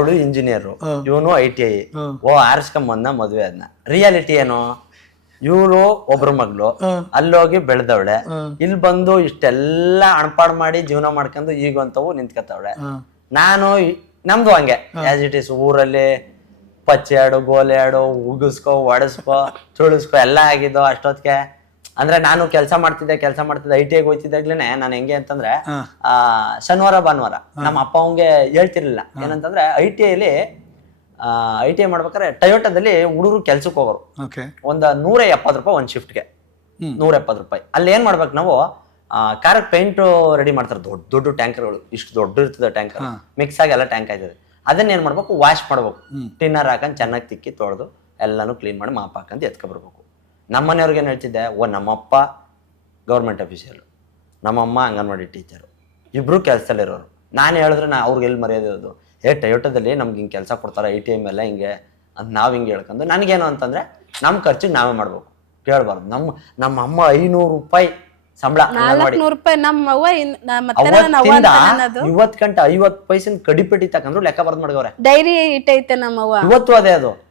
ಅವಳು ಇಂಜಿನಿಯರ್, ಇವನು ITI. ಆರಿಸ್ಕೊಂಬಂದ ಮದ್ವೆ ಅದನ್ನ. ರಿಯಾಲಿಟಿ ಏನು, ಇವ್ರು ಒಬ್ರ ಮಗ್ಳು ಅಲ್ಲೋಗಿ ಬೆಳೆದವಳೆ, ಇಲ್ಲಿ ಬಂದು ಇಷ್ಟೆಲ್ಲ ಅಣಪಾಡ್ ಮಾಡಿ ಜೀವನ ಮಾಡ್ಕೊಂಡು ಈಗಂತವು ನಿಂತ್ಕೊತವಳೆ. ನಾನು ನಮ್ದು ಹಂಗೆ ಆಸ್ ಇಟ್ ಇಸ್, ಊರಲ್ಲಿ ಪಚ್ಚೆ ಆಡು, ಗೋಲೆ ಆಡು, ಉಗಿಸ್ಕೊ, ಒಡಸ್ಕೊ, ತುಳಿಸ್ಕೊ ಎಲ್ಲ ಆಗಿದ್ದು ಅಷ್ಟೊತ್ತಿಗೆ. ಅಂದ್ರೆ ನಾನು ಕೆಲಸ ಮಾಡ್ತಿದ್ದೆ ITIಗೆ ಹೋಗ್ತಿದ್ದಾಗ್ಲೇನೆ ನಾನು ಹೆಂಗೆ ಅಂತಂದ್ರೆ ಶನಿವಾರ ಭಾನುವಾರ ನಮ್ಮ ಅಪ್ಪ ಅವಂಗೆ ಹೇಳ್ತಿರ್ಲಿಲ್ಲ. ಏನಂತಂದ್ರೆ ITI ಮಾಡ್ಬೇಕಾದ್ರೆ ಟೊಯೋಟಾದಲ್ಲಿ ಹುಡುಗರು ಕೆಲ್ಸಕ್ಕೆ ಹೋಗೋರು. ಒಂದ್ 170 ರೂಪಾಯಿ ಒಂದ್ ಶಿಫ್ಟ್ಗೆ, 170 ರೂಪಾಯಿ. ಅಲ್ಲಿ ಏನ್ ಮಾಡ್ಬೇಕು ನಾವು, ಕಾರ್ ಪೇಂಟ್ ರೆಡಿ ಮಾಡ್ತಾರೆ, ದೊಡ್ಡ ದೊಡ್ಡ ಟ್ಯಾಂಕರ್ಗಳು, ಇಷ್ಟು ದೊಡ್ಡ ಇರ್ತದೆ ಟ್ಯಾಂಕರ್, ಮಿಕ್ಸ್ ಆಗಿ ಎಲ್ಲ ಟ್ಯಾಂಕ್ ಆಯ್ತದೆ. ಅದನ್ನ ಏನ್ ಮಾಡ್ಬೇಕು, ವಾಶ್ ಮಾಡ್ಬೇಕು, ಟಿನ್ನರ್ ಹಾಕೊಂಡ್ ಚೆನ್ನಾಗಿ ತಿಕ್ಕಿ ತೊಳೆದು ಎಲ್ಲಾನು ಕ್ಲೀನ್ ಮಾಡಿ ಮಾಪ್ ಹಾಕಂತ ಎತ್ಕೊಬರ್ಬೇಕು. ನಮ್ಮನೆಯವ್ರಿಗೆ ಏನ್ ಹೇಳ್ತಿದ್ದೆ, ನಮ್ಮಪ್ಪ ಗೌರ್ಮೆಂಟ್ ಅಫಿಷಿಯಲ್, ನಮ್ಮಮ್ಮ ಅಂಗನವಾಡಿ ಟೀಚರು, ಇಬ್ರು ಕೆಲ್ಸದಲ್ಲಿರೋರು. ನಾನು ಹೇಳಿದ್ರೆ ಅವ್ರಿಗೆ ಎಲ್ಲಿ ಮರ್ಯಾದಿರೋದು, ಟೊಯೋಟೋದಲ್ಲಿ ನಮ್ಗೆ ಹಿಂಗೆ ಕೆಲಸ ಕೊಡ್ತಾರೆ ITI ಮೇಲೆ ಹಿಂಗೆ ಅಂತ ನಾವ್ ಹಿಂಗೆ ಹೇಳ್ಕೊಂಡು. ನನಗೇನು ಅಂತಂದ್ರೆ ನಮ್ಮ ಖರ್ಚಿಗೆ ನಾವೇ ಮಾಡ್ಬೇಕು, ಕೇಳಬಾರ್ದು. ನಮ್ಮ ಅಮ್ಮ 500 ರೂಪಾಯಿ ಸಂಬಳ, 400 ರೂಪಾಯಿ ನಮ್ಮ ಅವ್ವ ಇವತ್ತು ಗಂಟೆ 50 ಪೈಸೆ ಕಡಿಪೆಟ್ಟಿ ತಕೊಂಡ್ರು ಲೆಕ್ಕ ಬರ್ದ್ ಮಾಡ್ಗವ್ರೆ. ಡೈರಿ ಇಟ್ಟೈತೆ ನಮ್ಮವ್ವ, ಇವತ್ತು ಅದೇ ಅದು.